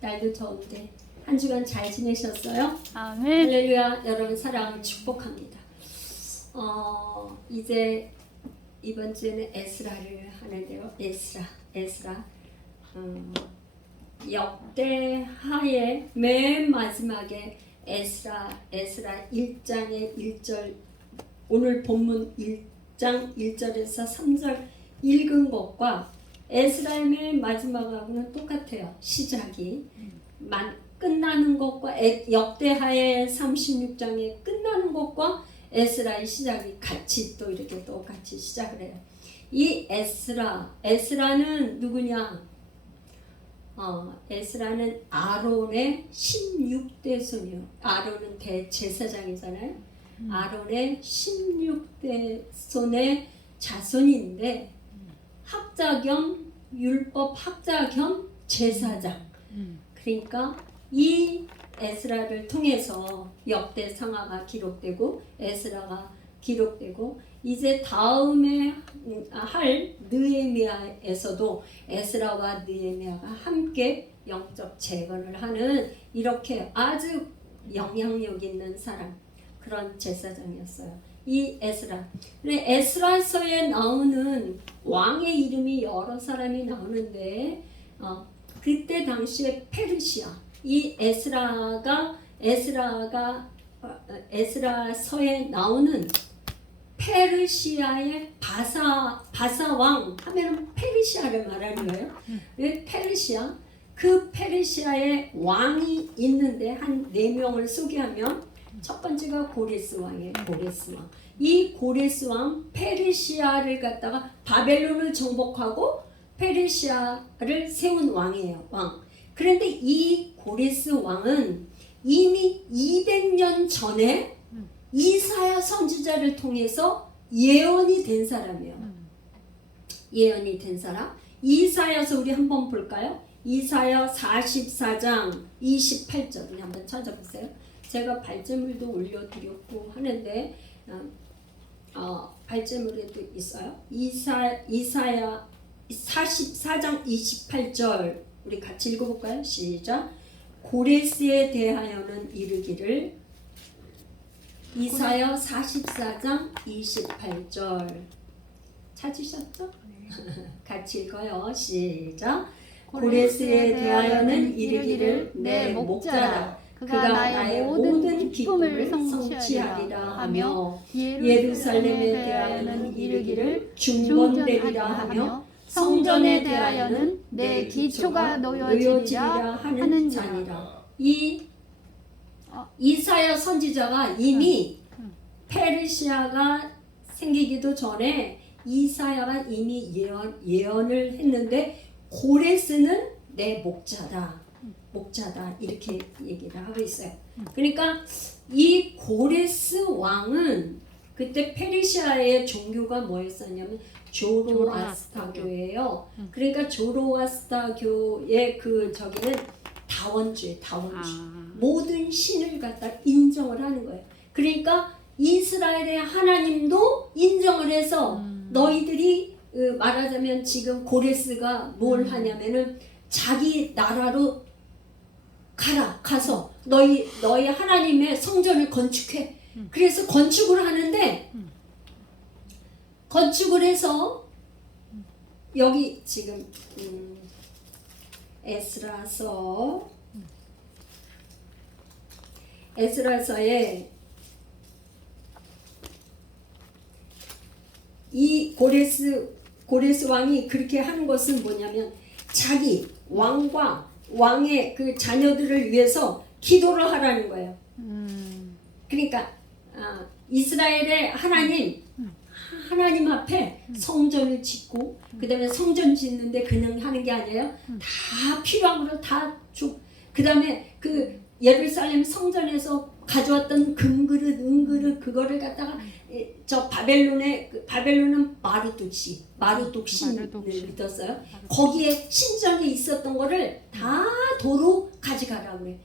날도 더운데 한 주간 잘 지내셨어요? 아멘. 할렐루야. 여러분 사랑을 축복합니다. 이제 이번 주에는 에스라를 하는데요. 에스라. 역대하의 맨 마지막에 에스라 1장의 1절, 오늘 본문 1장 1절에서 3절 읽은 것과 에스라의 맨 마지막하고는 똑같아요. 시작이 끝나는 것과 역대하의 36장에 끝나는 것과 에스라의 시작이 같이 또 이렇게 똑같이 시작을 해요. 이 에스라는 누구냐? 에스라는 아론의 16대 손이요. 아론은 대제사장이잖아요. 아론의 16대 손의 자손인데 학자 겸 율법 학자 겸 제사장. 그러니까 이 에스라를 통해서 역대상하가 기록되고 에스라가 기록되고 이제 다음에 할 느헤미야에서도 에스라와 느헤미야가 함께 영적 재건을 하는 이렇게 아주 영향력 있는 사람, 그런 제사장이었어요. 이 에스라. 근데 에스라서에 나오는 왕의 이름이 여러 사람이 나오는데 그때 당시에 페르시아, 이 에스라서에 나오는 페르시아의 바사왕 하면 페르시아를 말하는 거예요. 왜 페르시아? 그 페르시아의 왕이 있는데 한 4명을 소개하면 첫 번째가 고레스 왕이에요. 고레스 왕. 이 고레스 왕 페르시아를 갖다가 바벨론을 정복하고 페르시아를 세운 왕이에요. 왕. 그런데 이 고레스 왕은 이미 200년 전에 이사야 선지자를 통해서 예언이 된 사람이에요. 예언이 된 사람. 이사야서 우리 한번 볼까요? 이사야 44장 28절 우리 한번 찾아보세요. 제가 발제물도 올려드렸고 하는데 발제물에도 있어요. 이사야 44장 28절 우리 같이 읽어볼까요? 시작. 고레스에 대하여는 이르기를. 이사야 44장 28절 찾으셨죠? 같이 읽어요. 시작. 고레스에 대하여는 이르기를 내 목자라. 그가 나의 모든 기쁨을 성취하리라 하며 예루살렘에 대하여는 이르기를 중건되리라 하며 성전에 대하여는 내 기초가 놓여지리라 하는 자니라. 이 이사야 선지자가 이미 페르시아가 생기기도 전에 이사야가 이미 예언을 했는데 고레스는 내 목자다 이렇게 얘기를 하고 있어요. 그러니까 이 고레스 왕은 그때 페르시아의 종교가 뭐였었냐면 조로아스타교예요. 그러니까 조로아스타교의 저기는 다원주의. 모든 신을 갖다 인정을 하는 거예요. 그러니까 이스라엘의 하나님도 인정을 해서 너희들이 말하자면 지금 고레스가 뭘 하냐면은 자기 나라로 가서 너희 하나님의 성전을 건축해. 그래서 건축을 하는데 건축을 해서 여기 지금 에스라서에 이 고레스 왕이 그렇게 하는 것은 뭐냐면 자기 왕의 그 자녀들을 위해서 기도를 하라는 거예요. 그러니까 이스라엘의 하나님 앞에 성전을 짓고 그 다음에 성전 짓는데 그냥 하는 게 아니에요. 다 필요한 거를 다 주고 그 다음에 그 예루살렘 성전에서 가져왔던 금그릇, 은그릇 그거를 갖다가 저 바벨론은 마르독신을 믿었어요. 거기에 신전에 있었던 거를 다 도로 가져가라고 그래.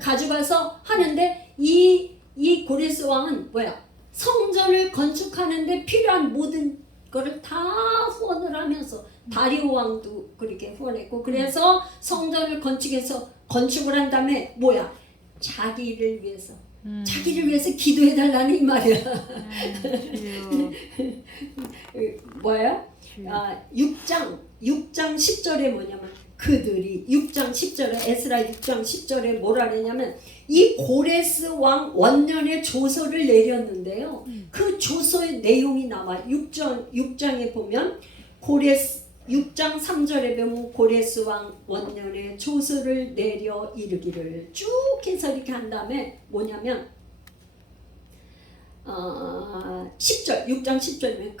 가져가서 하는데 이 고레스 왕은 뭐야? 성전을 건축하는데 필요한 모든 거를 다 후원을 하면서 다리오 왕도 그렇게 후원했고 그래서 성전을 건축해서 건축을 한 다음에 뭐야? 자기를 위해서 자기를 위해서 기도해달라는 이 말이야. 뭐예요? 6장 10절에 뭐냐면 그들이 6장 10절에 에스라 6장 10절에 뭐라 그러냐면 이 고레스 왕 원년의 조서를 내렸는데요. 그 조서의 내용이 나와 6장에 보면 고레스 6장 3절에 보면 고레스 왕 원년의 조서를 내려 이르기를 쭉 해서 이렇게 한 다음에 뭐냐면 10절 6장 10절이면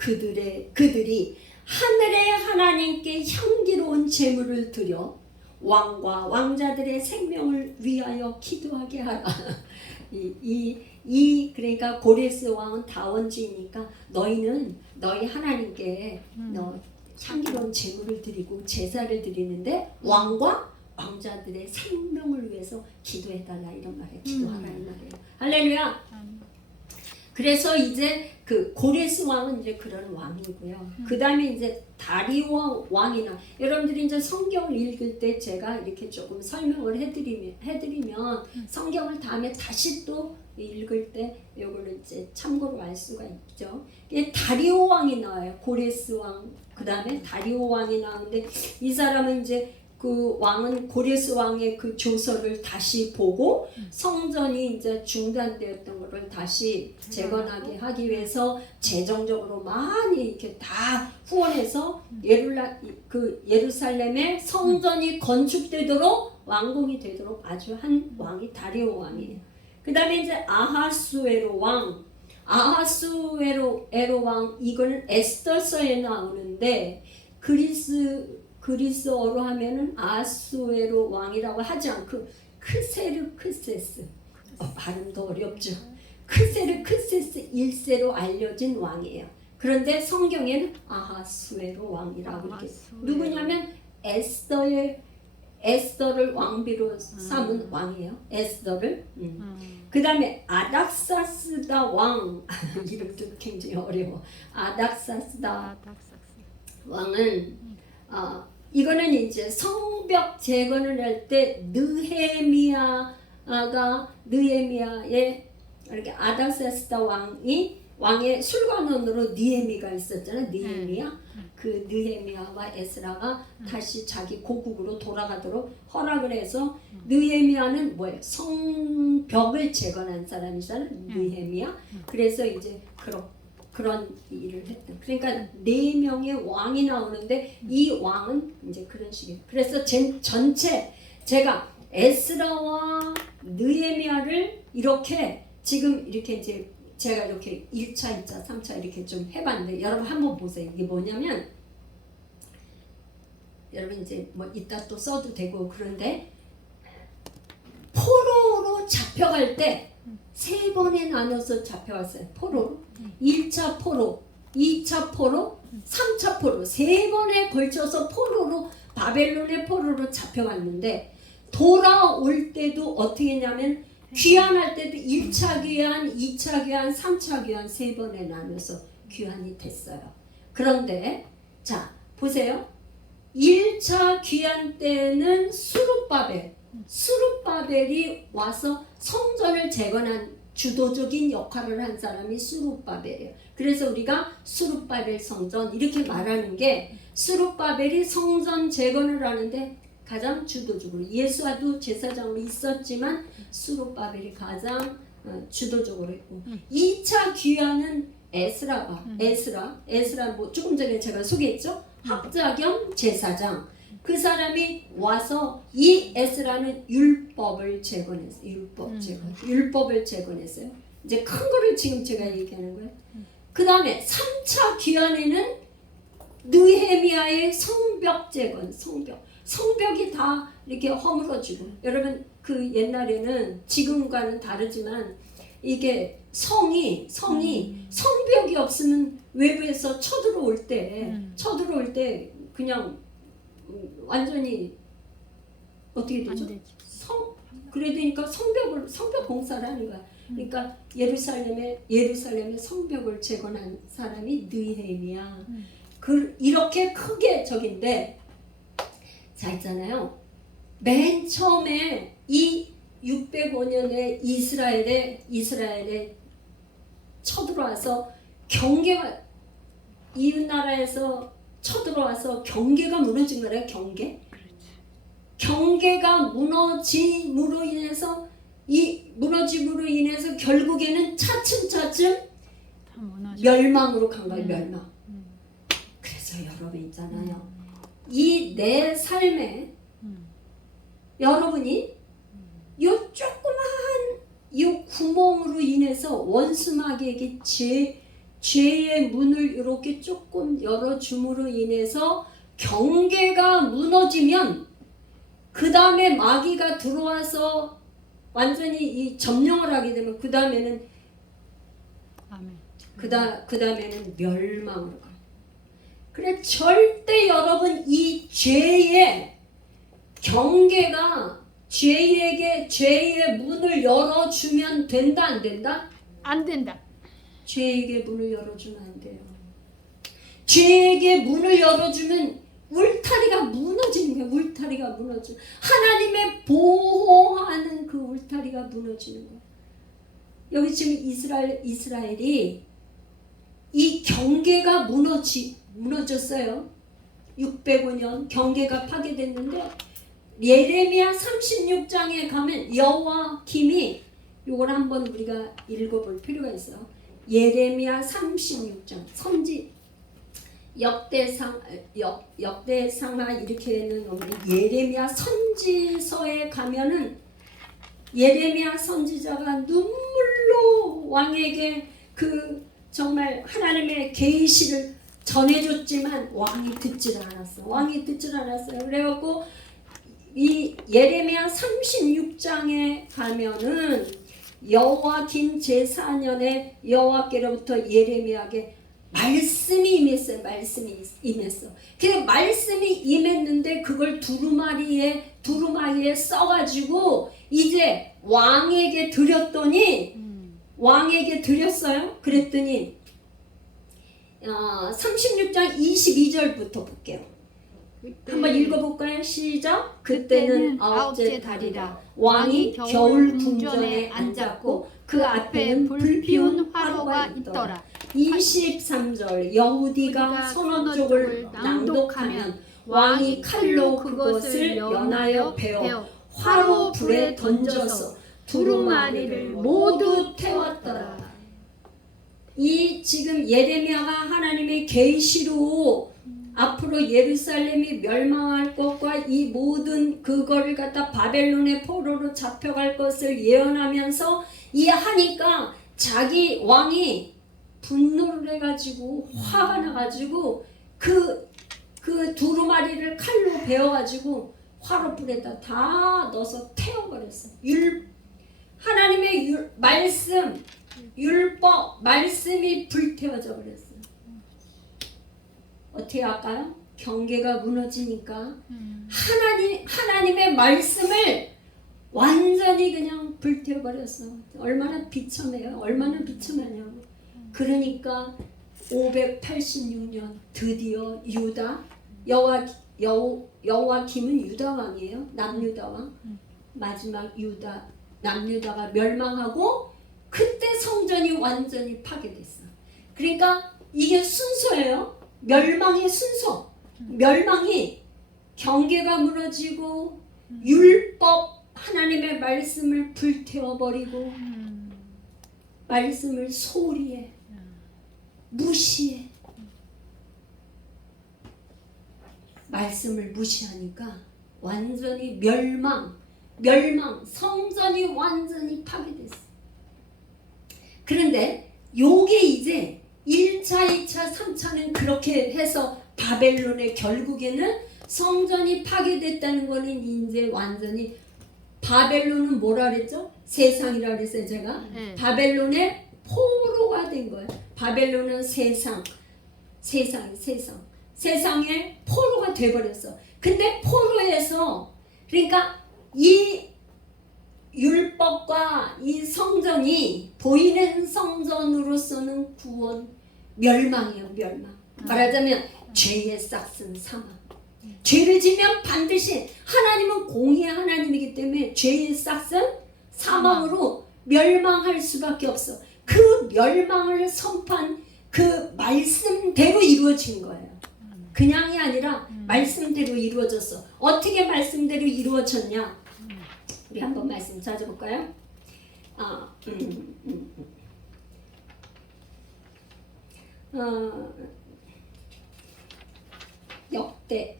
그들이 하늘의 하나님께 향기로운 제물을 드려 왕과 왕자들의 생명을 위하여 기도하게 하라. 그러니까 고레스 왕은 다원주의니까 너희는 너희 하나님께 향기로운 제물을 드리고 제사를 드리는데 왕과 왕자들의 생명을 위해서 기도해달라 이런 말이에요. 기도하라 이 말이에요. 할렐루야. 그래서 이제 그 고레스 왕은 이제 그런 왕이고요. 그 다음에 이제 다리오 왕이나 여러분들이 이제 성경을 읽을 때 제가 이렇게 조금 설명을 해드리면 성경을 다음에 다시 또 읽을 때 이거를 이제 참고로 알 수가 있죠. 다리오 왕이 나와요. 고레스 왕, 그 다음에 다리오 왕이 나오는데 이 사람은 이제 그 왕은 고레스 왕의 그 조서를 다시 보고 성전이 이제 중단되었던 것을 다시 재건하게 하기 위해서 재정적으로 많이 이렇게 다 후원해서 예루살렘의 성전이 건축되도록 완공이 되도록 아주 한 왕이 다리오 왕이에요. 그 다음에 이제 아하수에로 왕, 아하수에로 왕 이거는 에스더서에 나오는데 그리스어로 하면은 아하수에로 왕이라고 하지 않고 크세르크세스 발음도 어렵죠. 크세르크세스 1세로 알려진 왕이에요. 그런데 성경에는 아하수에로 왕이라고 이렇게 누구냐면 에스더를 왕비로 삼은 왕이에요. 에스더를. 그 다음에 아닥사스다 왕 이름도 굉장히 어려워. 아닥사스다 왕은 이거는 이제 성벽 재건을 할 때 느헤미야의 이렇게 아닥사스다 왕의 술관원으로 느헤미가 있었잖아요. 느헤미야. 그 느헤미야와 에스라가 다시 자기 고국으로 돌아가도록 허락을 해서 느헤미야는 뭐예요? 성벽을 재건한 사람이잖아요. 느헤미야. 그래서 이제 그런 일을 했던. 그러니까 4명의 왕이 나오는데 이 왕은 이제 그런 식이에요. 그래서 전체 제가 에스라와 느헤미야를 이렇게 지금 이렇게 이제 제가 이렇게 1차, 2차, 3차 이렇게 좀 해봤는데 여러분 한번 보세요. 이게 뭐냐면 여러분 이제 뭐 이따 또 써도 되고 그런데 포로로 잡혀갈 때 3번에 나눠서 잡혀왔어요. 포로로. 1차 포로, 2차 포로, 3차 포로 3번에 걸쳐서 포로로 바벨론의 포로로 잡혀왔는데 돌아올 때도 어떻게 했냐면 귀환할 때도 1차 귀환, 2차 귀환, 3차 귀환 3번에 나눠서 귀환이 됐어요. 그런데 자 보세요. 1차 귀환 때는 수룹바벨이 와서 성전을 재건한 주도적인 역할을 한 사람이 수룹바벨이에요. 그래서 우리가 수룹바벨 성전 이렇게 말하는 게 수룹바벨이 성전 재건을 하는데 가장 주도적으로 예수와도 제사장으로 있었지만 수룹바벨이 가장 주도적으로 했고 2차 귀환은 에스라 뭐 조금 전에 제가 소개했죠. 학자 겸 제사장 그 사람이 와서 이 에스라는 율법을 재건했어요. 율법을 재건했어요. 이제 큰 거를 지금 제가 얘기하는 거예요. 그 다음에 3차 귀환에는 느헤미야의 성벽 재건, 성벽이 다 이렇게 허물어지고 여러분 그 옛날에는 지금과는 다르지만 이게 성벽이 없으면 외부에서 쳐들어올 때 그냥 완전히 어떻게 되죠? 그래야 되니까 성벽 공사를 하는 거야. 그러니까 예루살렘의 성벽을 재건한 사람이 느헤미야. 이렇게 크게 적인데 자 있잖아요. 맨 처음에 이 605년에 이스라엘에 쳐들어와서 경계가 이웃 나라에서 쳐들어와서 경계가 무너진 거래요. 경계가 무너짐으로 인해서 무너짐으로 인해서 결국에는 차츰 멸망으로 간 거예요. 멸망. 그래서 여러분 있잖아요. 이 내 삶에 여러분이 요 조그마한 요 구멍으로 인해서 원수마귀에게 죄의 문을 이렇게 조금 열어줌으로 인해서 경계가 무너지면 그 다음에 마귀가 들어와서 완전히 이 점령을 하게 되면 그 다음에는 그 다음에는 멸망으로 가요. 그래 절대 여러분 이 죄의 경계가 죄에게 죄의 문을 열어주면 된다 안 된다? 안 된다. 죄에게 문을 열어주면 안 돼요. 죄에게 문을 열어주면 울타리가 무너지는 거예요. 울타리가 무너져. 하나님의 보호하는 그 울타리가 무너지는 거예요. 여기 지금 이스라엘이 이 경계가 무너졌어요. 605년 경계가 파괴됐는데 예레미야 36장에 가면 여호와김이 이걸 한번 우리가 읽어볼 필요가 있어요. 예레미야 36장 선지 역대상하 이렇게는 예레미야 선지서에 가면은 예레미야 선지자가 눈물로 왕에게 그 정말 하나님의 계시를 전해줬지만 왕이 듣질 않았어요. 그래갖고 이 예레미야 36장에 가면은 여호와김 제4년에 여호와께로부터 예레미야에게 말씀이 임했어요. 그 말씀이 임했는데 그걸 두루마리에 써가지고 이제 왕에게 드렸어요. 그랬더니 36장 22절부터 볼게요. 한번 읽어볼까요? 시작. 그때는 아홉째 달이라 왕이 겨울 궁전에 앉았고 그 앞에는 불피운 화로가 있더라. 23절 여후디가 선원 쪽을 낭독하면 왕이 칼로 그것을 연하여 베어 화로 불에 던져서 두루마리를 모두 태웠더라. 이 지금 예레미야가 하나님의 계시로 앞으로 예루살렘이 멸망할 것과 이 모든 그거를 갖다 바벨론의 포로로 잡혀갈 것을 예언하면서 하니까 자기 왕이 분노를 해가지고 화가 나가지고 그 두루마리를 칼로 베어가지고 화로불에다 다 넣어서 태워버렸어. 하나님의 율법 말씀이 불태워져 버렸어요. 어떻게 할까요? 경계가 무너지니까 하나님의 말씀을 완전히 그냥 불태워버렸어. 얼마나 비참해요. 비참하냐고. 그러니까 586년 드디어 유다 여호와김은 유다 왕이에요. 남유다 왕. 마지막 남유다가 멸망하고 그때 성전이 완전히 파괴됐어. 그러니까 이게 순서예요. 멸망의 순서. 멸망이 경계가 무너지고 율법 하나님의 말씀을 불태워버리고 말씀을 소홀히 해. 무시해. 말씀을 무시하니까 완전히 멸망 성전이 완전히 파괴됐어. 그런데 요게 이제 1차, 2차, 3차는 그렇게 해서 바벨론의 결국에는 성전이 파괴됐다는 거는 이제 완전히 바벨론은 뭐라 그랬죠? 세상이라 그랬어요 제가. 바벨론의 포로가 된 거예요. 바벨론은 세상의 포로가 돼버렸어. 근데 포로에서 그러니까 이 율법과 이 성전이 보이는 성전으로서는 구원 멸망이에요. 멸망. 말하자면 죄의 싹슨 사망. 죄를 지면 반드시 하나님은 공의의 하나님이기 때문에 죄의 싹은 사망으로 멸망할 수밖에 없어. 그 멸망을 선포한 그 말씀대로 이루어진 거예요. 그냥이 아니라 말씀대로 이루어졌어. 어떻게 말씀대로 이루어졌냐? 우리 한번 말씀 찾아볼까요? 역대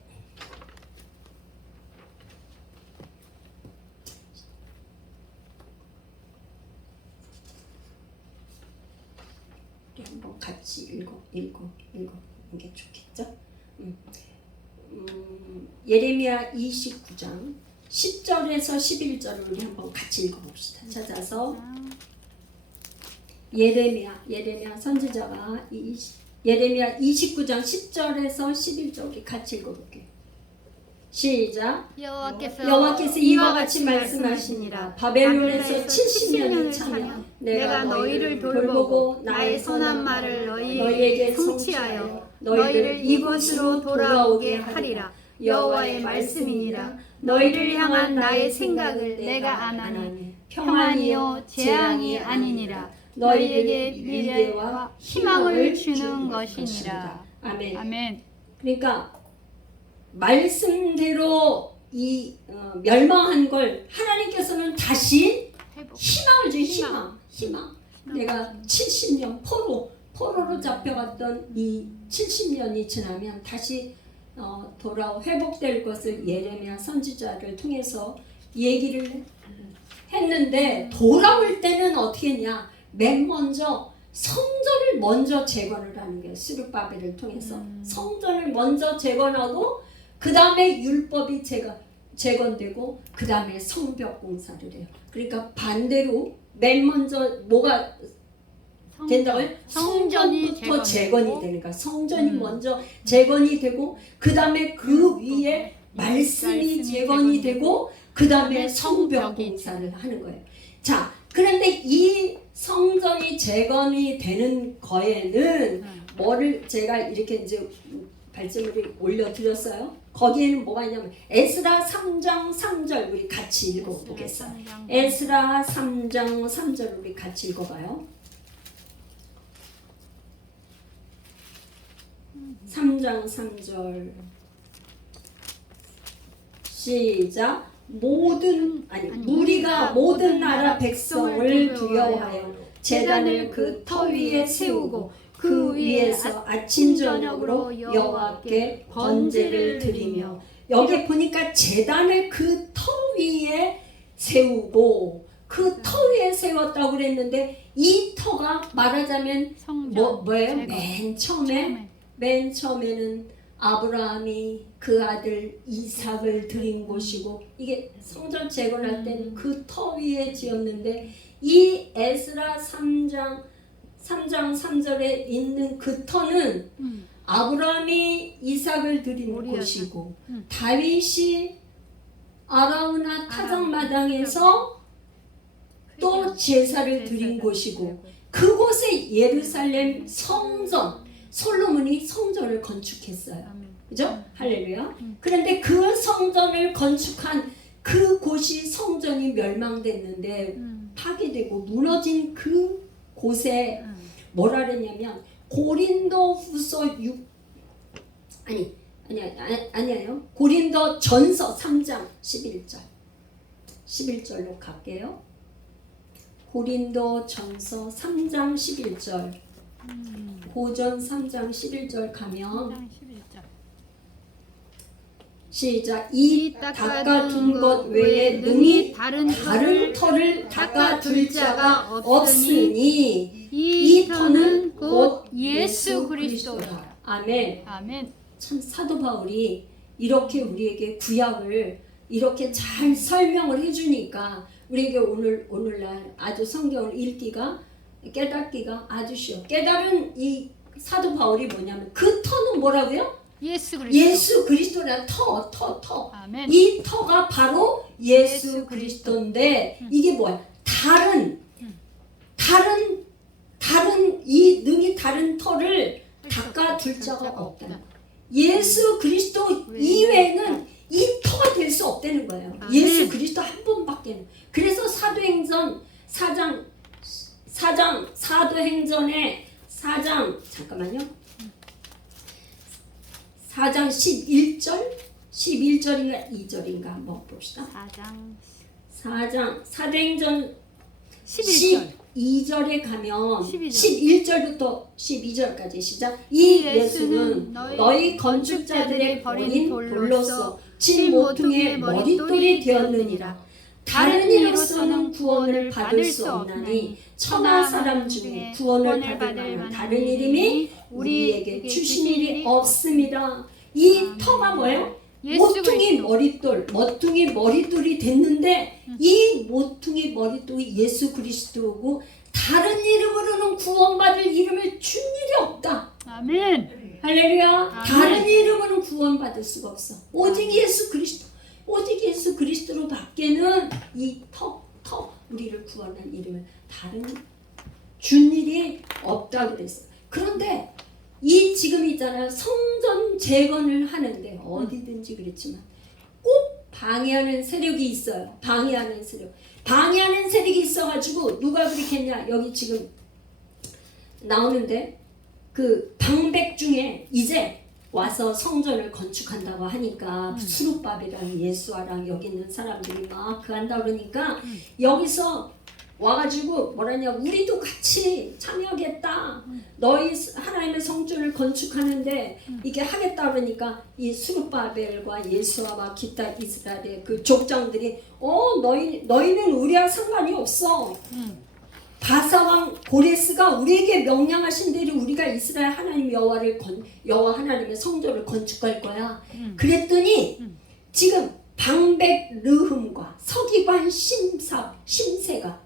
우리 한번 같이 읽어보는 게 좋겠죠? 예레미야 29장 10절에서 11절을 우리 한번 같이 읽어봅시다. 찾아서 예레미야 선지자가 예레미야 29장 10절에서 11절 우리 같이 읽어볼게요. 시작. 여호와께서 이와 같이 말씀하시니라. 바벨론에서 70년이 차면 내가 너희를 돌보고 나의 선한 말을 너희에게 성취하여 너희를 이곳으로 돌아오게 하리라. 여호와의 말씀이니라. 너희를 향한 나의 생각을 내가 아나니 평안이요 재앙이 아니니라. 너희에게 미래와 희망을 주는 것이니라. 아멘. 아멘. 그러니까 말씀대로 이 멸망한 걸 하나님께서는 다시 희망을 줘요. 희망. 내가 70년 포로로 잡혀갔던 이 70년이 지나면 다시 회복될 것을 예레미야 선지자를 통해서 얘기를 했는데, 돌아올 때는 어떻게 했냐? 맨 먼저 성전을 먼저 재건을 하는 거예요. 스룹바벨을 통해서 성전을 먼저 재건하고 그 다음에 율법이 재건되고 그 다음에 성벽 공사를 해요. 그러니까 반대로 맨 먼저 뭐가 된다고요? 성전부터 재건이 되니까 성전이 먼저 재건이 되고 그 다음에 그 위에 말씀이 재건이 되고 그 다음에 성벽 공사를 하는 거예요. 자, 그런데 이 성전이 재건이 되는 거에는 뭐를 제가 이렇게 이제 발전을 올려드렸어요. 거기에는 뭐가 있냐면 에스라 3장 3절 우리 같이 읽어보겠어요. 에스라 3장 3절 우리 같이 읽어봐요. 3장 3절 시작. 무리가 모든 나라 백성을 두려워하여 제단을 그 터 위에 세우고 그 위에서 아침 저녁으로 여호와께 번제를 드리며, 여기 보니까 제단을 그 터 위에 세우고 그 터 위에 세웠다고 그랬는데, 이 터가 말하자면 뭐예요? 맨 처음에는 아브라함이 그 아들 이삭을 드린 곳이고, 이게 성전 재건할 때는 그 터 위에 지었는데, 이 에스라 3장 3절에 있는 그 터는 아브라함이 이삭을 드린 곳이고, 다윗이 아라우나 타작마당에서 또 제사를 드린 곳이고, 그곳에 예루살렘 성전, 솔로몬이 성전을 건축했어요. 그죠? 할렐루야. 그런데 그 성전을 건축한 그 곳이 성전이 멸망됐는데 파괴되고 무너진 그 곳에 뭐라 그랬냐면, 고린도후서 아니에요. 고린도 전서 3장 11절로 갈게요. 고린도 전서 3장 11절. 고전 3장 11절 가면 시작. 이 닦아둔 것 외에 능히 다른 터를 닦아둘 자가 없으니 이 터는 곧 예수 그리스도라. 아멘. 참 사도 바울이 이렇게 우리에게 구약을 이렇게 잘 설명을 해주니까 우리에게 오늘날 아주 성경을 읽기가, 깨닫기가 아주 쉬워. 깨달은 이 사도 바울이 뭐냐면, 그 터는 뭐라고요? 예수 그리스도라. 터. 아멘. 이 터가 바로 예수 그리스도인데, 이게 뭐야? 다른 이 능히 다른 터를 닦아둘 자가 없다. 예수 그리스도 이외에는 이 터가 될 수 없다는 거예요. 예수 그리스도 한 분밖에는. 그래서 사도행전 4장 사도행전의 4장 잠깐만요. 4장 11절인가 2절인가 한번 봅시다. 4장 사도행전 12절에 가면 11절부터 12절까지 시작. 이 예수는 너희 건축자들의 버린 돌로서 진 모퉁이의 머릿돌이 되었느니라. 다른 이로서는 구원을 받을 수 없나니 천하 사람 중에 구원을 받을 만한 다른 이름이 우리에게 주신 일이 없습니다. 이 터가 뭐예요? 모퉁이 머릿돌이 됐는데 이 모퉁이 머릿돌이 예수 그리스도고 다른 이름으로는 구원받을 이름을 준 일이 없다. 아멘. 할렐루야. 아멘. 다른 이름으로는 구원받을 수가 없어. 오직 예수 그리스도로 밖에는 이 우리를 구원한 이름을 다른 준 일이 없다 그랬어. 그런데 이 지금 있잖아요. 성전 재건을 하는데 어디든지 그렇지만 꼭 방해하는 세력이 있어요. 방해하는 세력이 있어가지고 누가 그렇게 했냐. 여기 지금 나오는데 그 방백 중에 이제 와서 성전을 건축한다고 하니까 수룹바벨이랑 예수아랑 여기 있는 사람들이 막 그 한다 그러니까 여기서 와가지고 뭐라냐, 우리도 같이 참여하겠다. 너희 하나님의 성전을 건축하는데 이게 하겠다 그러니까 이 수룹바벨과 예수아와 기타 이스라엘의 그 족장들이 너희는 우리와 상관이 없어. 바사왕 고레스가 우리에게 명령하신 대로 우리가 이스라엘 하나님 여호와 하나님의 성전을 건축할 거야. 그랬더니 지금 방백 르흠과 서기관 심세가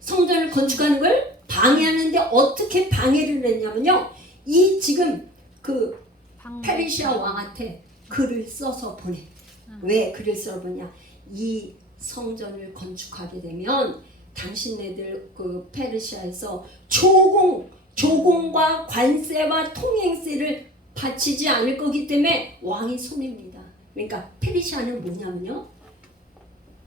성전을 건축하는 걸 방해하는데 어떻게 방해를 했냐면요. 이 지금 그 페르시아 왕한테 글을 써서 보내. 왜 글을 써 보냐? 이 성전을 건축하게 되면 당신네들 그 페르시아에서 조공과 관세와 통행세를 바치지 않을 거기 때문에 왕이 손해입니다. 그러니까 페르시아는 뭐냐면요,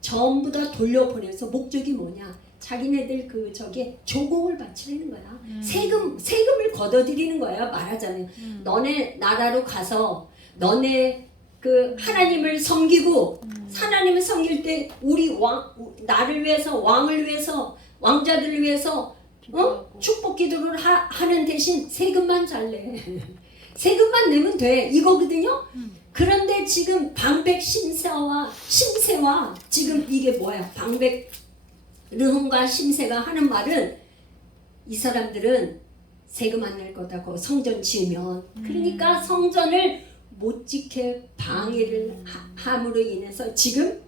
전부 다 돌려보내서 목적이 뭐냐? 자기네들 그 저게 조공을 바치려는 거야. 세금을 걷어들이는 거야. 말하자면 너네 나라로 가서 너네 그 하나님을 섬기고 하나님을 섬길 때 우리 나를 위해서 왕을 위해서 왕자들을 위해서 축복 기도를 하는 대신 세금만 잘 내. 세금만 내면 돼 이거거든요. 그런데 지금 방백 심세와 지금 이게 뭐야? 방백 르흠과 심세가 하는 말은 이 사람들은 세금 안 낼 거다고 성전 지으면. 그러니까 성전을 못 지켜 방해를 함으로 인해서 지금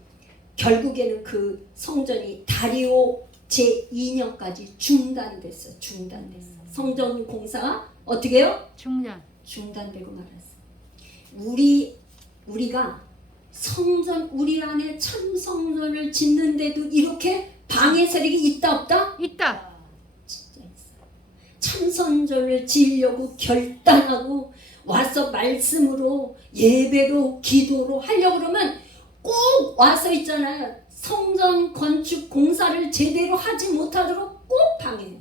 결국에는 그 성전이 다리오 제2년까지 중단됐어. 성전 공사가 어떻게 해요? 중단되고 말았어. 우리가 성전, 우리 안에 참 성전을 짓는데도 이렇게 방해 세력이 있다 없다? 있다. 진짜 있어. 참 성전을 지으려고 결단하고 와서 말씀으로 예배로 기도로 하려고 그러면 꼭 와서 있잖아요. 성전 건축 공사를 제대로 하지 못하도록 꼭 방해해.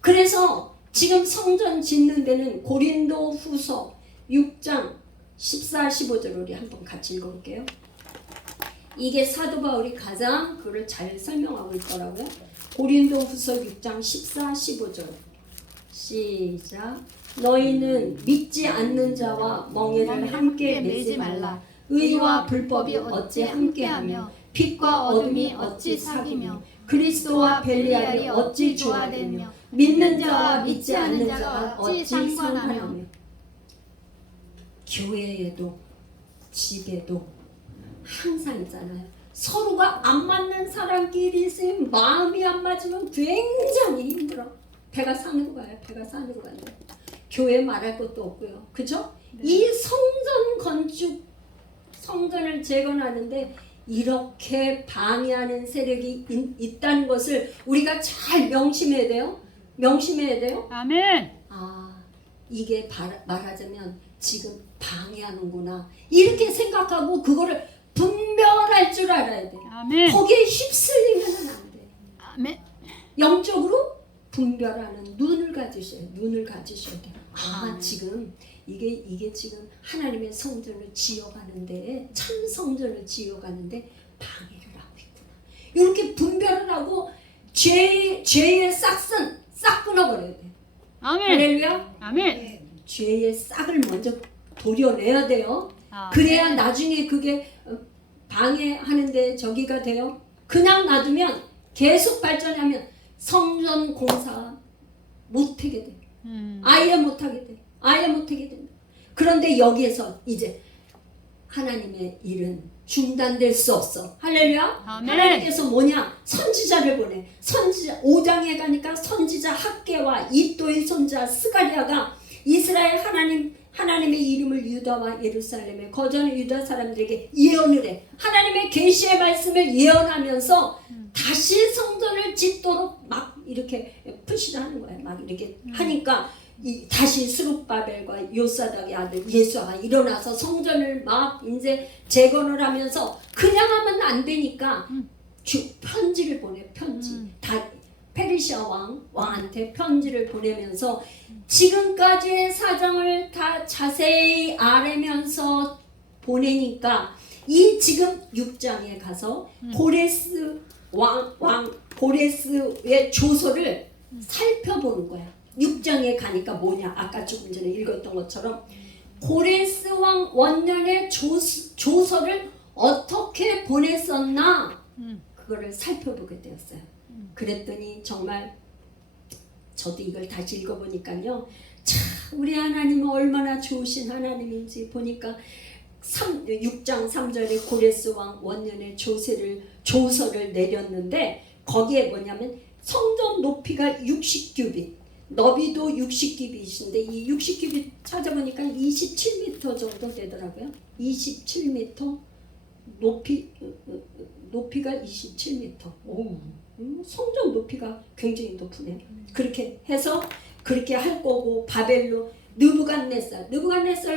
그래서 지금 성전 짓는 데는 고린도 후서 6장 14, 15절 우리 한번 같이 읽어볼게요. 이게 사도 바울이 가장 그걸 잘 설명하고 있더라고요. 고린도 후서 6장 14, 15절 시작. 너희는 믿지 않는 자와 멍에를 함께 매지 말라. 의와 불법이 어찌 함께하며 빛과 어둠이 어찌 사귀며 그리스도와 벨리알이 어찌 조화되며 믿는 자와 믿지 않는 자가 어찌 상관하며. 교회에도 집에도 항상 있잖아요. 서로가 안 맞는 사람끼리 있으면 마음이 안 맞으면 굉장히 힘들어. 배가 사는 거야. 교회 말할 것도 없고요. 그죠? 네. 이 성전을 재건하는데 이렇게 방해하는 세력이 있다는 것을 우리가 잘 명심해야 돼요. 아멘. 이게 말하자면 지금 방해하는구나 이렇게 생각하고 그거를 분별할 줄 알아야 돼. 아멘. 거기에 휩쓸리면 안 돼. 아멘. 영적으로 분별하는 눈을 가지셔야 돼. 눈을 가지셔야 돼. 아 지금 이게 지금 하나님의 성전을 지어가는데 참 성전을 지어가는데 방해를 하고 있구나. 이렇게 분별을 하고 죄의 싹은 싹 끊어버려야 돼. 아멘. 할렐루야. 아멘. 죄의 싹을 먼저 도려내야 돼요. 아멘. 그래야 나중에 그게 방해하는데 저기가 돼요. 그냥 놔두면 계속 발전하면 성전 공사 못하게 돼. 아예 못하게 돼. 아예 못하게 된다. 그런데 여기에서 이제 하나님의 일은 중단될 수 없어. 할렐루야. 아멘. 하나님께서 뭐냐? 선지자를 보내. 선지자 5장에 가니까 선지자 학개와 이또의 손자 스가랴가 이스라엘 하나님의 이름을 유다와 예루살렘에 거저는 유다 사람들에게 예언을 해. 하나님의 계시의 말씀을 예언하면서 다시 성전을 짓도록 막 이렇게 푸시를 하는 거야. 막 이렇게 하니까 다시 수룹바벨과 요사닥의 아들 예수아가 일어나서 성전을 막 이제 재건을 하면서 그냥 하면 안 되니까 편지를 보내. 편지. 다 페르시아 왕한테 편지를 보내면서 지금까지의 사정을 다 자세히 알면서 보내니까 이 지금 6장에 가서 고레스 고레스의 조서를 살펴보는 거야. 6장에 가니까 뭐냐? 아까 조금 전에 읽었던 것처럼 고레스 왕 원년의 조서를 어떻게 보냈었나 그거를 살펴보게 되었어요. 그랬더니 정말 저도 이걸 다시 읽어보니까요. 참 우리 하나님은 얼마나 좋으신 하나님인지 보니까 6장 3절에 고레스 왕 원년의 조서를 내렸는데 거기에 뭐냐면 성전 높이가 60규빗 너비도 60규빗인데 이 60규빗 찾아보니까 27m 정도 되더라고요. 27m 높이가 27m. 오, 성전 높이가 굉장히 높으네. 그렇게 해서 그렇게 할 거고 바벨론 느부갓네살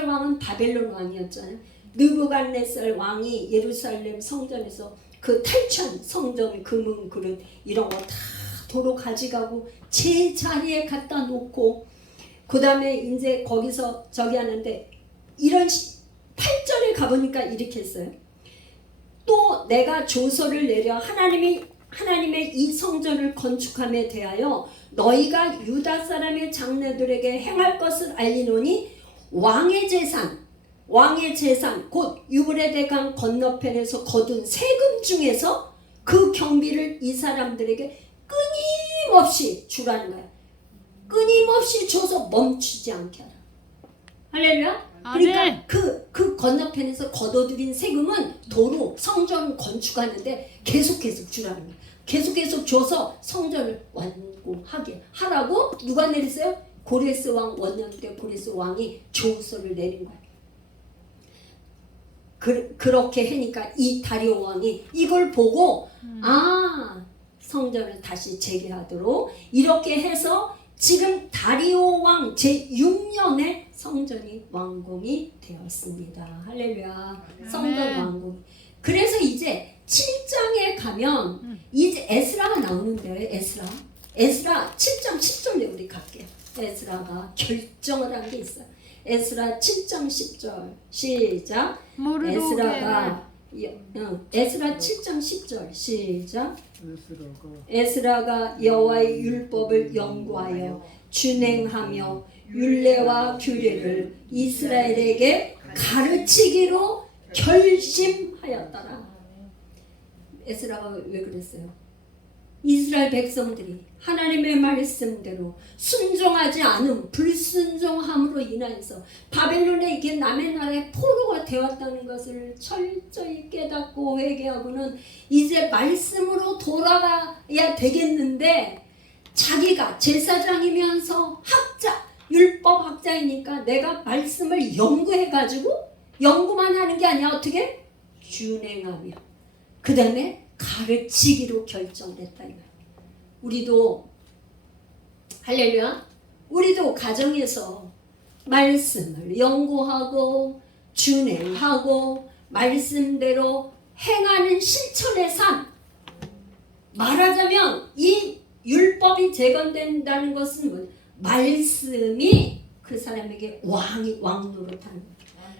왕은 바벨론 왕이었잖아요. 느부갓네살 왕이 예루살렘 성전에서 그 탈취한 성전 금은 그릇 이런 거 다 도로 가져가고 제 자리에 갖다 놓고 그 다음에 이제 거기서 저기 하는데 이런 8절에 가보니까 이렇게 했어요. 또 내가 조서를 내려 하나님의 이 성전을 건축함에 대하여 너희가 유다 사람의 장로들에게 행할 것을 알리노니 왕의 재산 곧 유브라데강 건너편에서 거둔 세금 중에서 그 경비를 이 사람들에게 끊임없이 주라는 거야. 끊임없이 줘서 멈추지 않게 하라. 할렐루야. 그러니까 그 건너편에서 걷어들인 세금은 도로 성전 건축하는데 계속 주라는 거야. 계속 줘서 성전을 완공하게 하라고 누가 내렸어요? 고레스 왕 원년 때 고레스 왕이 조서를 내린 거야. 그렇게 하니까 이 다리오 왕이 이걸 보고 성전을 다시 재개하도록 이렇게 해서 지금 다리오 왕 제6년에 성전이 완공이 되었습니다. 할렐루야. 성전 완공. 그래서 이제 7장에 가면 이제 에스라가 나오는데요. 에스라 7장 10절에 우리 갈게요. 에스라가 결정을 한 게 있어요. 에스라 7장 10절 시작. 에스라 7장 10절 시작. 에스라가 여호와의 율법을 연구하여 준행하며 율례와 규례를 이스라엘에게 가르치기로 결심하였더라. 에스라가 왜 그랬어요? 이스라엘 백성들이 하나님의 말씀대로 순종하지 않음, 불순종함으로 인하여서 바벨론에 이게 남의 나라의 포로가 되었다는 것을 철저히 깨닫고 회개하고는 이제 말씀으로 돌아가야 되겠는데 자기가 제사장이면서 율법 학자이니까 내가 말씀을 연구해가지고 연구만 하는 게 아니야. 어떻게? 준행하며 그 다음에 가르치기로 결정됐다 이거야. 우리도 할렐루야. 우리도 가정에서 말씀을 연구하고 준행하고 말씀대로 행하는 실천의 삶. 말하자면 이 율법이 재건된다는 것은 뭐? 말씀이 그 사람에게 왕노릇하는 거예요.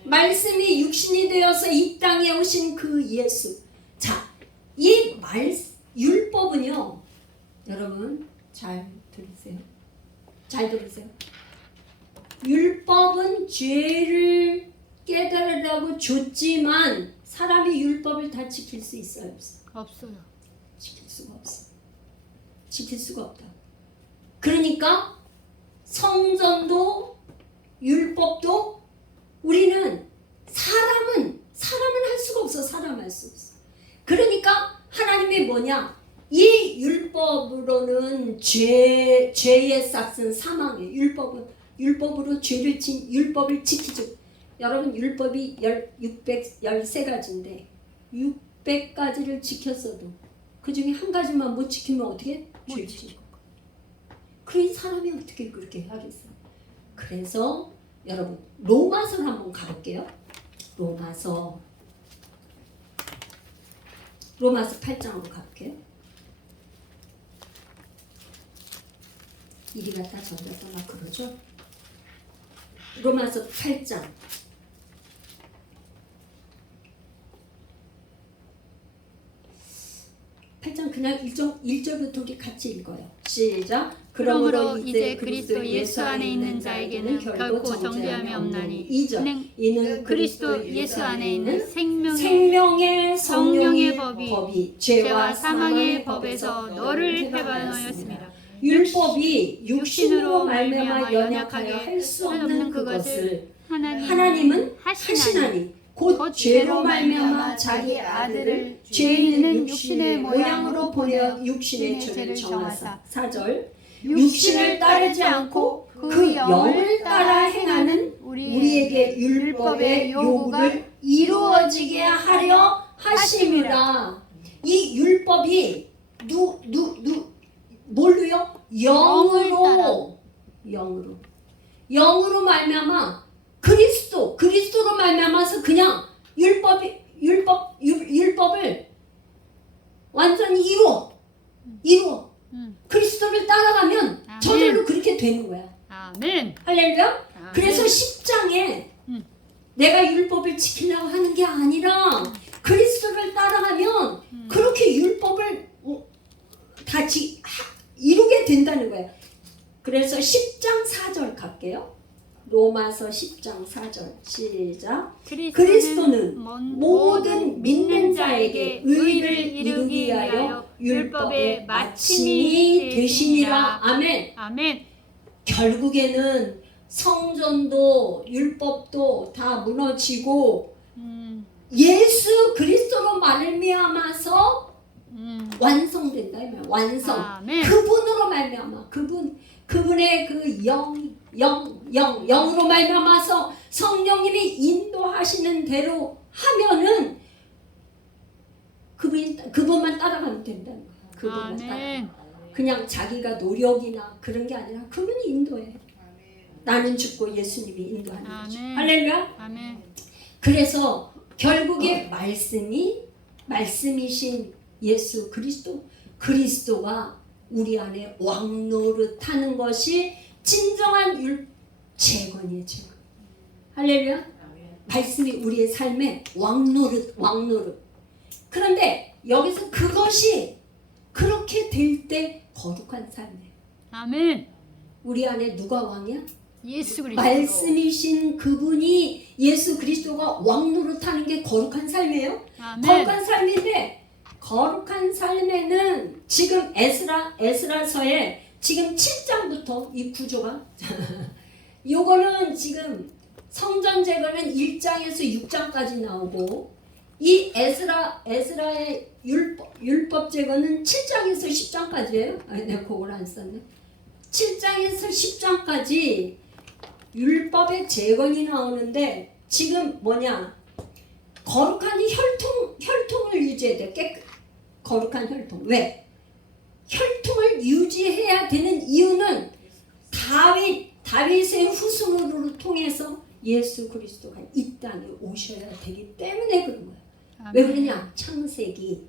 말씀이 육신이 되어서 이 땅에 오신 그 예수. 자, 이 율법은요, 여러분 잘 들으세요. 잘 들으세요. 율법은 죄를 깨달으라고 줬지만 사람이 율법을 다 지킬 수 있어요, 없어요? 없어요. 지킬 수가 없어. 지킬 수가 없다. 그러니까 성전도 율법도 우리는 사람은 할 수가 없어. 사람 할 수 없어. 그러니까 하나님이 뭐냐? 이 율법으로는 죄의 싹은 사망이에요. 율법으로 율법을 지키죠. 여러분 율법이 613가지인데 600가지를 지켰어도 그 중에 한 가지만 못 지키면 어떻게? 죄지. 그 사람이 어떻게 그렇게 하겠어요? 그래서 여러분 로마서를 한번 가볼게요. 로마서 8장으로 가볼게요. 이리 갔다 저리 갔다 막 그러죠. 로마서 8장. 8장 그냥 1절부터 우리 같이 읽어요. 시작. 그러므로 이제 그리스도 예수 안에 있는 자에게는 결코 정죄함이 없나니 2절. 이는 그리스도 예수 안에 있는 생명의 성령의 법이 법이 죄와 사망의 법에서 너를 해방하였습니다. 율법이 육신으로 말미암아 연약하여 할 수 없는 그것을 하나님은 하시나니 곧 죄로 말미암아 자기 아들을 죄 있는 육신의 모양으로 보내 육신의 죄를 정하사. 4절. 육신을 따르지 않고 그 영을 따라 행하는 우리에게 율법의 요구를 이루어지게 하려 하심이라. 이 율법이 뭘로요? 영으로 말미암아 그리스도로 말미암아서 그냥 율법을 완전히 이루어. 그리스도를 따라가면 아멘. 저절로 그렇게 되는 거야. 아멘. 할렐루야. 그래서 10장에 내가 율법을 지키려고 하는 게 아니라 그리스도를 따라가면 그렇게 율법을 다 이루게 된다는 거예요. 그래서 10장 4절 갈게요. 로마서 10장 4절 시작. 그리스도는 모든 믿는 자에게 의를 이루기 위하여 율법의 마침이 되시니라. 아멘. 아멘. 결국에는 성전도 율법도 다 무너지고 예수 그리스도로 말미암아서 완성된다. 완성. 아멘. 그분으로 말미암아 그분의 그 영으로 말미암아서 성령님이 인도하시는 대로 하면은 그분만 따라가면 된다는 거야. 그분만 따라. 그냥 자기가 노력이나 그런 게 아니라 그분이 인도해. 나는 죽고 예수님이 인도하는 거죠. 할렐루야. 아멘. 그래서 결국에 말씀이신 예수 그리스도가 우리 안에 왕노릇하는 것이 진정한 재건이에요. 재건. 할렐루야. 말씀이 우리의 삶에 왕노릇. 그런데 여기서 그것이 그렇게 될 때 거룩한 삶이에요. 아멘. 우리 안에 누가 왕이야? 예수 그리스도. 말씀이신 그분이 예수 그리스도가 왕노릇하는 게 거룩한 삶이에요. 아멘. 거룩한 삶인데 거룩한 삶에는 지금 에스라서에 지금 7장부터 이 구조가 요거는 지금 성전 제거는 1장에서 6장까지 나오고 이 에스라의 율법 제거는 7장에서 10장까지예요. 내가 그걸 안 썼네. 7장에서 10장까지 율법의 재건이 나오는데 지금 뭐냐? 거룩한 혈통을 유지해야 돼. 거룩한 혈통. 왜? 혈통을 유지해야 되는 이유는 다윗의 후손으로 통해서 예수 그리스도가 이 땅에 오셔야 되기 때문에 그런 거예요. 왜 그러냐? 창세기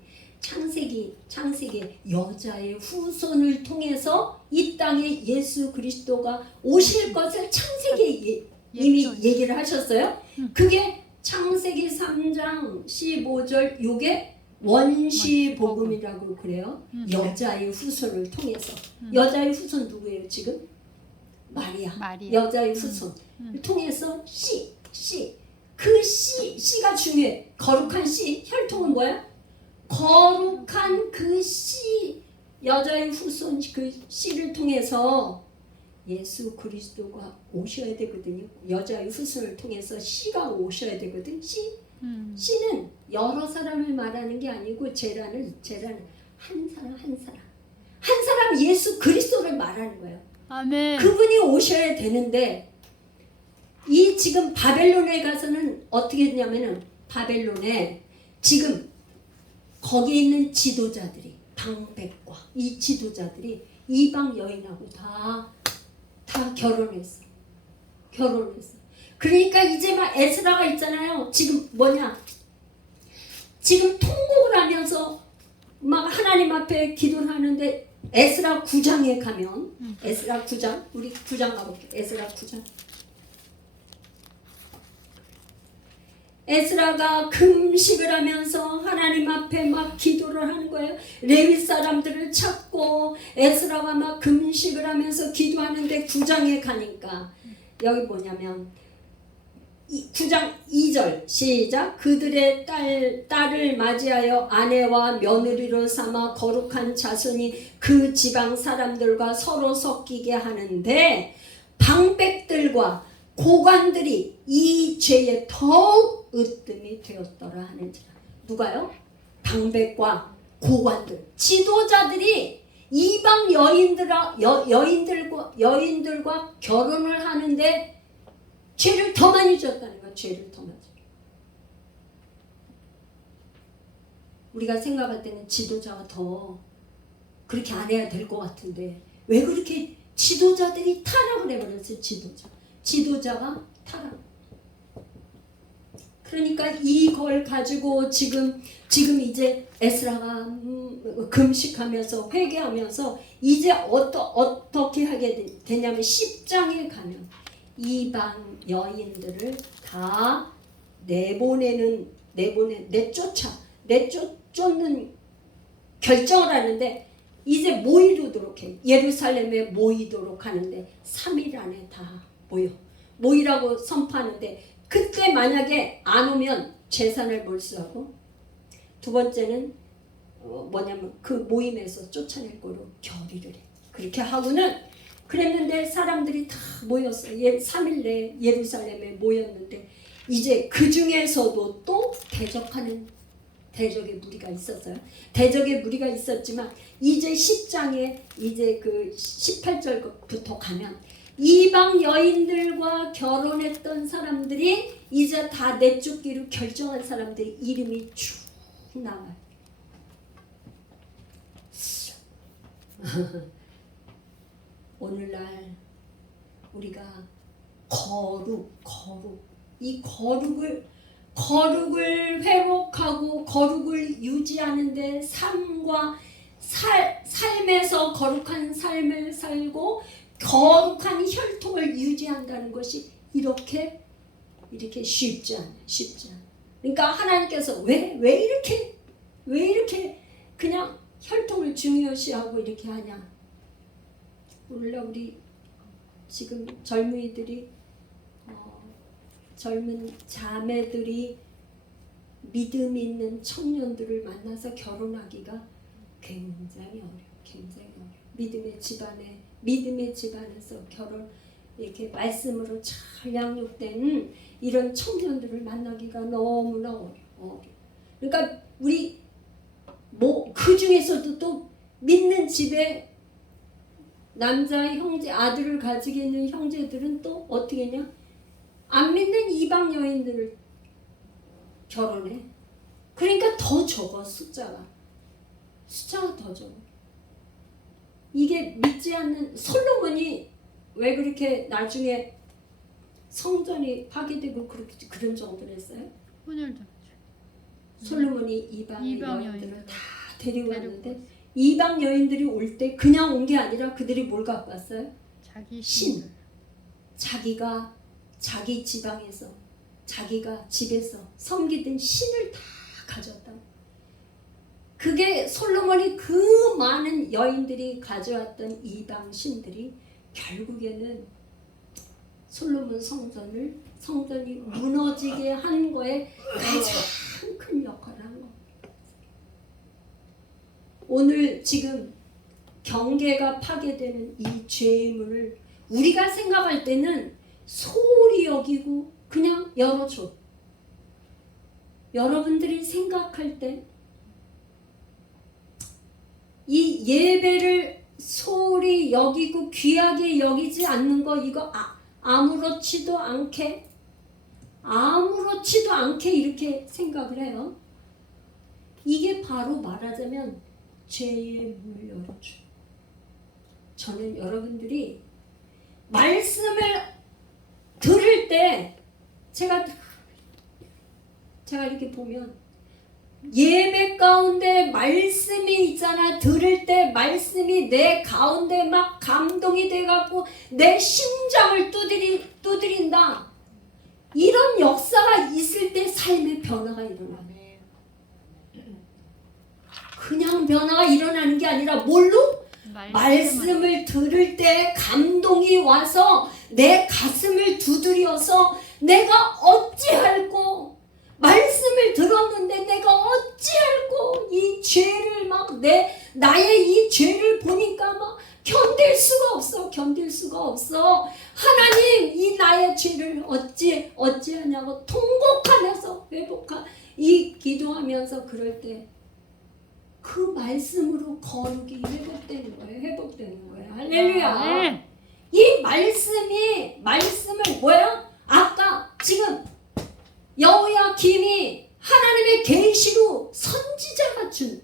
여자의 후손을 통해서 이 땅에 예수 그리스도가 오실 것을 창세기에 이미 얘기를 하셨어요. 그게 창세기 3장 15절 요게 원시복음이라고 그래요. 여자의 후손을 통해서. 여자의 후손 누구예요 지금? 마리아. 여자의 후손을 통해서 그 씨가 중요해. 거룩한 씨. 혈통은 뭐야? 거룩한 그 씨, 여자의 후손 그 씨를 통해서 예수 그리스도가 오셔야 되거든요. 여자의 후손을 통해서 씨가 오셔야 되거든. 씨는 여러 사람을 말하는 게 아니고 제라는 한 사람 예수 그리스도를 말하는 거예요. 아멘. 그분이 오셔야 되는데 이 지금 바벨론에 가서는 어떻게 했냐면은 바벨론에 지금 거기에 있는 지도자들이 방백과 이 지도자들이 이방 여인하고 다 결혼했어. 그러니까 이제 막 에스라가 있잖아요. 지금 뭐냐? 지금 통곡을 하면서 막 하나님 앞에 기도를 하는데 에스라 9장에 가면 에스라 9장 우리 9장 가볼게요. 에스라 9장. 에스라가 금식을 하면서 하나님 앞에 막 기도를 하는 거예요. 레위 사람들을 찾고 에스라가 막 금식을 하면서 기도하는데 9장에 가니까 여기 뭐냐면 9장 2절 시작. 그들의 딸을 맞이하여 아내와 며느리로 삼아 거룩한 자손이 그 지방 사람들과 서로 섞이게 하는데 방백들과 고관들이 이 죄에 더욱 으뜸이 되었더라 하는지라. 누가요? 방백과 고관들, 지도자들이 이방 여인들과 결혼을 하는데 죄를 더 많이 졌다는 거야. 죄를 더 많이. 우리가 생각할 때는 지도자가 더 그렇게 안 해야 될 것 같은데 왜 그렇게 지도자들이 타락을 해버렸어요. 지도자가 타락. 그러니까 이걸 가지고 지금 이제 에스라가 금식하면서 회개하면서 이제 어떻게 하게 되냐면 10장에 가면 이방 여인들을 다 내쫓는 결정을 하는데 이제 모이도록 해. 예루살렘에 모이도록 하는데 3일 안에 다 모이라고 선포하는데 그때 만약에 안 오면 재산을 몰수하고 두 번째는 뭐냐면 그 모임에서 쫓아낼 거로 결의를 해. 그렇게 하고는 그랬는데 사람들이 다 모였어요. 3일 내에 예루살렘에 모였는데 이제 그 중에서도 또 대적의 무리가 있었어요. 대적의 무리가 있었지만 이제 10장에 이제 그 18절부터 가면 이방 여인들과 결혼했던 사람들이 이제 다 내쫓기로 결정한 사람들의 이름이 쭉 나와요. 오늘날 우리가 이 거룩을 회복하고 거룩을 유지하는데 삶에서 거룩한 삶을 살고 거룩한 혈통을 유지한다는 것이 이렇게 쉽지 않아요. 그러니까 하나님께서 왜 이렇게 그냥 혈통을 중요시하고 이렇게 하냐? 오늘날 우리 지금 젊은이들이 젊은 자매들이 믿음 있는 청년들을 만나서 결혼하기가 굉장히 어려워. 믿음의 집안에서 이렇게 말씀으로 잘 양육된 이런 청년들을 만나기가 너무나 어려워. 그러니까 우리 그 중에서도 또 믿는 집에 남자 형제 아들을 가지고 있는 형제들은 또 어떻게 했냐? 안 믿는 이방 여인들을 결혼해. 그러니까 더 적어. 숫자가 더 적어. 이게 믿지 않는 솔로몬이 왜 그렇게 나중에 성전이 파괴되고 그런 정도를 했어요? 혼혈자. 솔로몬이 이방 이방 여인들을 여인들. 다 데리고 왔는데 이방 여인들이 올 때 그냥 온 게 아니라 그들이 뭘 갖고 왔어요? 자기 신. 자기가 자기 지방에서 자기가 집에서 섬기던 신을 다 가져왔다. 그게 솔로몬이 그 많은 여인들이 가져왔던 이방 신들이 결국에는 솔로몬 성전이 무너지게 한 거에 가장 큰 역할을 한 겁니다. 오늘 지금 경계가 파괴되는 이 죄의 문을 우리가 생각할 때는 소홀히 여기고 그냥 열어줘. 여러분들이 생각할 때 이 예배를 소홀히 여기고 귀하게 여기지 않는 거 이거 아무렇지도 않게 이렇게 생각을 해요. 이게 바로 말하자면 죄의 문을 열어줘. 저는 여러분들이 말씀을 들을 때 제가 이렇게 보면 예배 가운데 말씀이 있잖아. 들을 때 말씀이 내 가운데 막 감동이 돼갖고 내 심장을 두드린다. 이런 역사가 있을 때 삶의 변화가 일어나. 그냥 변화가 일어나는 게 아니라 뭘로? 말씀을 들을 때 감동이 와서 내 가슴을 두드려서 내가 어찌할꼬 말씀을 들었는데 내가 어찌할꼬 이 죄를 막 나의 이 죄를 보니까 막 견딜 수가 없어. 하나님 이 나의 죄를 어찌하냐고 통곡하면서 이 기도하면서 그럴 때 그 말씀으로 거룩이 회복되는 거예요. 할렐루야. 이 말씀을 뭐야? 아까 지금 여호야김이 하나님의 계시로 선지자가 준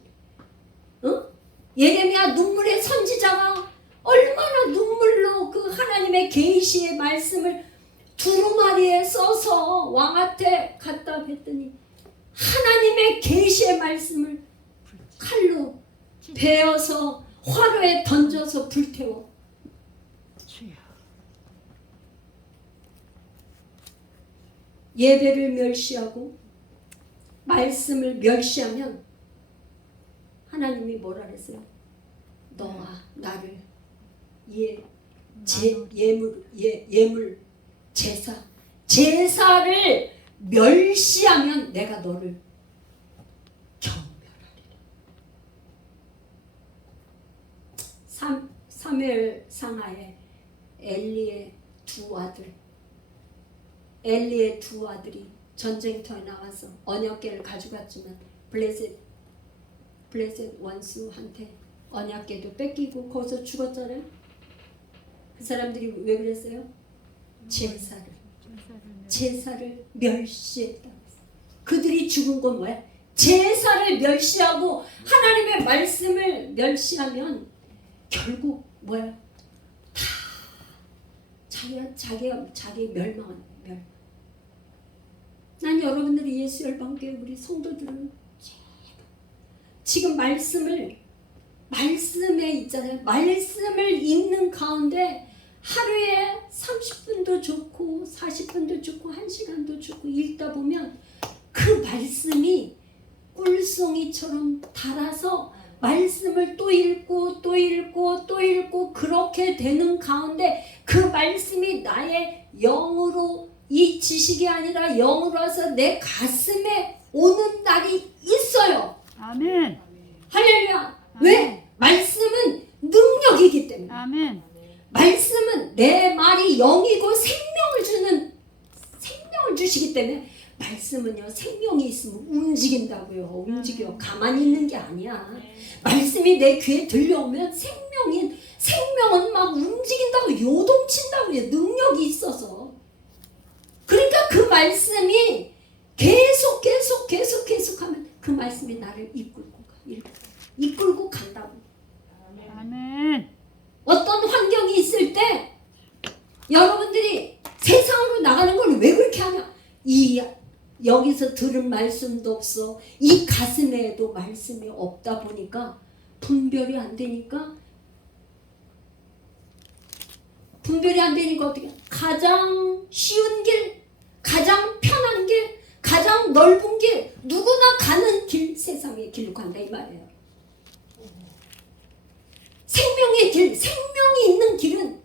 예레미야 눈물의 선지자가 얼마나 눈물로 그 하나님의 계시의 말씀을 두루마리에 써서 왕한테 갖다 뱉더니 하나님의 계시의 말씀을 칼로 베어서 화로에 던져서 불태워. 예배를 멸시하고 말씀을 멸시하면 하나님이 뭐라 그랬어요? 너와 나를 예물 제사를 멸시하면 내가 너를 경멸하리라. 사무엘 상하에 엘리의 두 아들이 전쟁터에 나가서 언약궤를 가져갔지만 블레셋 원수한테 언약궤도 뺏기고 거기서 죽었잖아요. 그 사람들이 왜 그랬어요? 제사를 멸시했다. 그들이 죽은 건 뭐야? 제사를 멸시하고 하나님의 말씀을 멸시하면 결국 뭐야? 다 자기 멸망하는 거야. 난 여러분들이 예수 열방교회 우리 성도들은 지금 말씀에 있잖아요. 말씀을 읽는 가운데 하루에 30분도 좋고 40분도 좋고 1시간도 좋고 읽다 보면 그 말씀이 꿀송이처럼 달아서 말씀을 또 읽고 그렇게 되는 가운데 그 말씀이 나의 영으로 이 지식이 아니라 영으로 와서 내 가슴에 오는 날이 있어요. 아멘. 할렐루야. 아멘. 왜? 말씀은 능력이기 때문에. 아멘. 말씀은 내 말이 영이고 생명을 주시기 때문에 말씀은요 생명이 있으면 움직인다고요. 움직여. 가만히 있는 게 아니야. 말씀이 내 귀에 들려오면 생명은 막 움직인다고 요동친다고요. 능력이 있어서. 그러니까 그 말씀이 계속 하면 그 말씀이 나를 이끌고 간다고. 아멘. 어떤 환경이 있을 때 여기서 들은 말씀도 없어. 이 가슴에도 말씀이 없다 보니까 분별이 안 되니까 어떻게 가장 쉬운 길, 가장 편한 길, 가장 넓은 길, 누구나 가는 길, 세상의 길로 간다 이 말이에요. 생명의 길, 생명이 있는 길은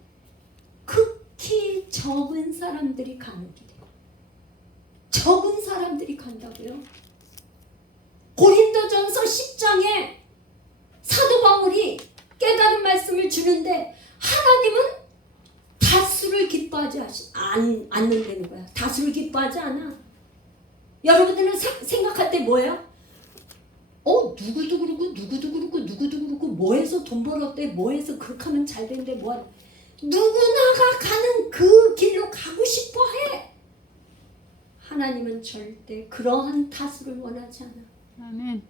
극히 적은 사람들이 가는 길이에요. 적은 사람들이 간다고요. 고린도전서 10장에 사도 바울이 깨달은 말씀을 주는데 하나님은 다수를 기뻐하지 않는다는 거야. 다수를 기뻐하지 않아. 여러분들은 생각할 때 뭐예요? 누구도 그렇고 뭐해서 돈 벌었대, 뭐해서 그렇게 하면 잘 된대, 누구나가 가는 그 길로 가고 싶어 해. 하나님은 절대 그러한 다수를 원하지 않아. 아멘.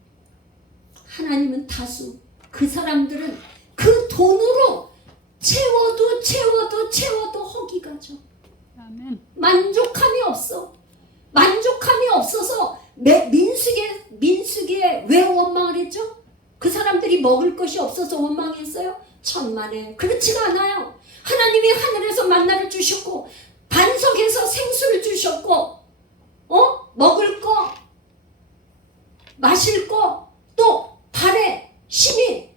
하나님은 다수, 그 사람들은 그 돈으로 채워도 허기가 져. 아멘. 만족함이 없어. 만족함이 없어서 민수기에 왜 원망을 했죠? 그 사람들이 먹을 것이 없어서 원망했어요? 천만에 그렇지가 않아요. 하나님이 하늘에서 만나를 주셨고 반석에서 생수를 주셨고 먹을 거 마실 거 또 발에 신이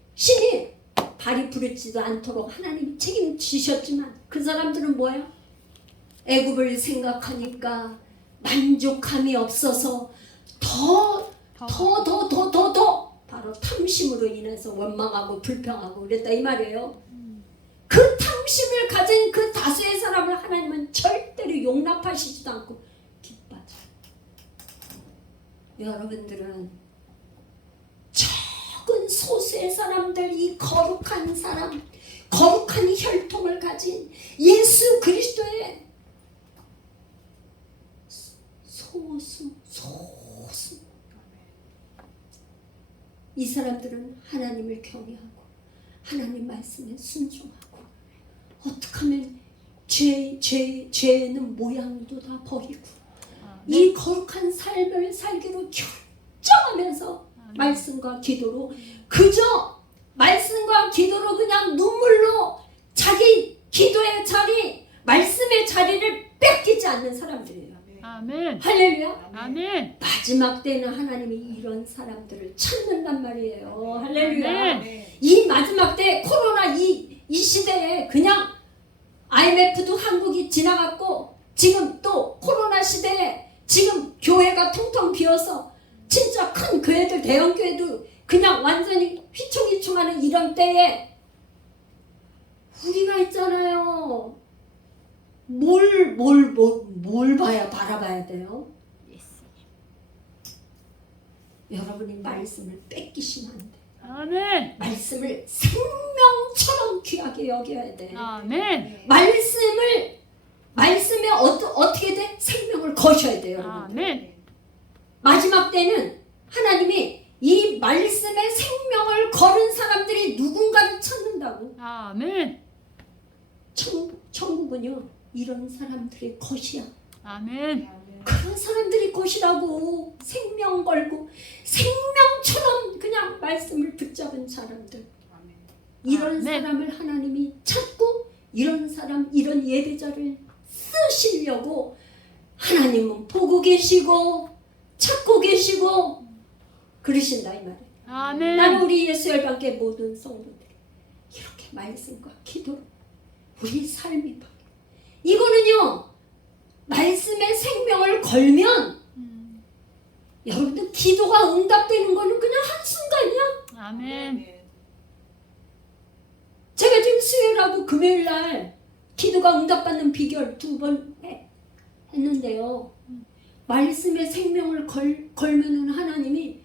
발이 부르지도 않도록 하나님이 책임지셨지만 그 사람들은 뭐예요? 애굽을 생각하니까 만족함이 없어서 더 바로 탐심으로 인해서 원망하고 불평하고 그랬다 이 말이에요. 그 탐심을 가진 그 다수의 사람을 하나님은 절대로 용납하시지도 않고 기뻐하죠. 여러분들은 적은 소수의 사람들, 이 거룩한 사람, 거룩한 혈통을 가진 예수 그리스도의 소수 이 사람들은 하나님을 경외하고 하나님 말씀에 순종하고 어떻게 하면 죄는 모양도 다 버리고 이 거룩한 삶을 살기로 결정하면서 말씀과 기도로 그저 말씀과 기도로 그냥 눈물로 자기 기도의 자리, 말씀의 자리를 뺏기지 않는 사람들이에요. 아멘. 할렐루야. 아멘. 마지막 때는 하나님이 이런 사람들을 찾는단 말이에요. 할렐루야. 아멘. 이 마지막 때 코로나 이 시대에 그냥 IMF도 한국이 지나갔고 지금 또 코로나 시대에 지금 교회가 텅텅 비어서 진짜 큰 교회들 대형 교회도 그냥 완전히 휘청휘청하는 이런 때에 우리가 있잖아요. 뭘 바라봐야 돼요? 여러분이 말씀을 뺏기시면 안 돼. 아멘. 말씀을 생명처럼 귀하게 여겨야 돼. 아멘. 말씀에 어떻게 돼? 생명을 거셔야 돼요. 아멘. 마지막 때는 하나님이 이 말씀에 생명을 걸은 사람들이 누군가를 찾는다고. 아멘. 천국은요 이런 사람들의 것이야. 아멘. 그런 사람들이 것이라고. 생명 걸고 생명처럼 그냥 말씀을 붙잡은 사람들. 이런 아멘. 사람을 하나님이 찾고 이런 사람, 이런 예배자를 쓰시려고 하나님은 보고 계시고 찾고 계시고 그러신다 이 말이에요. 아멘. 나는 우리 예수 열방계 모든 성도들이 이렇게 말씀과 기도로 우리 삶이 바뀌어. 이거는요 말씀의 생명을 걸면 여러분들 기도가 응답되는 거는 그냥 한순간이야. 아멘. 제가 지금 수요일하고 금요일날 기도가 응답받는 비결 2번 했는데요. 말씀의 생명을 걸면은 하나님이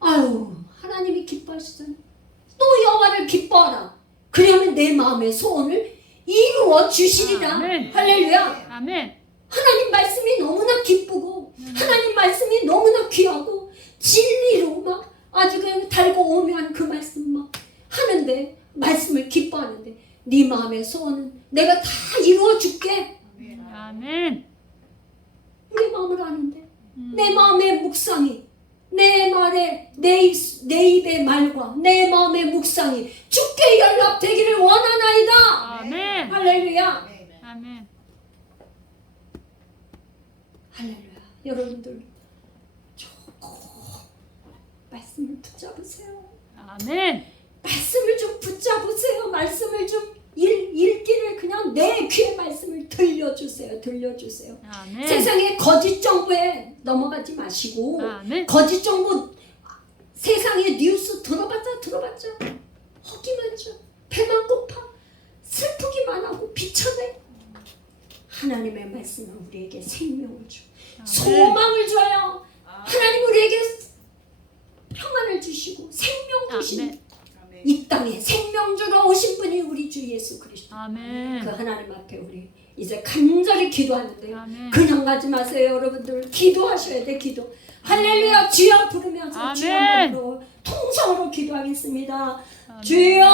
하나님이 기뻐하시잖아요. 또 여호와를 기뻐하라. 그러면 내 마음의 소원을 이루어 주시리라. 아멘. 할렐루야. 아멘. 하나님 말씀이 너무나 기쁘고 하나님 말씀이 너무나 귀하고 진리로 막 아주 그냥 달고 오묘한 그 말씀 막 하는데 말씀을 기뻐하는데 네 마음의 소원은 내가 다 이루어 줄게. 아멘. 우리 마음을 아는데 내 마음의 묵상이 내 말에 내 입의 말과 내 마음의 묵상이 주께 연락되기를 원하나이다. 아멘. 할렐루야. 아멘. 할렐루야. 여러분들 꼭 말씀을 붙잡으세요. 아멘. 말씀을 좀 붙잡으세요. 말씀을 좀 읽기를 그냥 내 귀에 말씀을 들려주세요. 들려주세요. 아멘. 세상의 거짓 정보에 넘어가지 마시고 아멘. 거짓 정보 세상의 뉴스 들어봤자 허기만 줘 배만 고파 슬프기만 하고 비천해. 하나님의 말씀은 우리에게 생명을 줘 소망을 줘요. 하나님 우리에게 평안을 주시고 생명 주시는 아멘. 이 땅에 생명 주러 오신 분이 우리 주 예수 그리스도. 아멘. 그 하나님 앞에 우리 이제 간절히 기도하는데요. 아멘. 그냥 가지 마세요. 여러분들 기도하셔야 돼. 기도. 할렐루야. 주여 부르면서 주여 아멘. 부르고 통성으로 기도하겠습니다. 아멘. 주여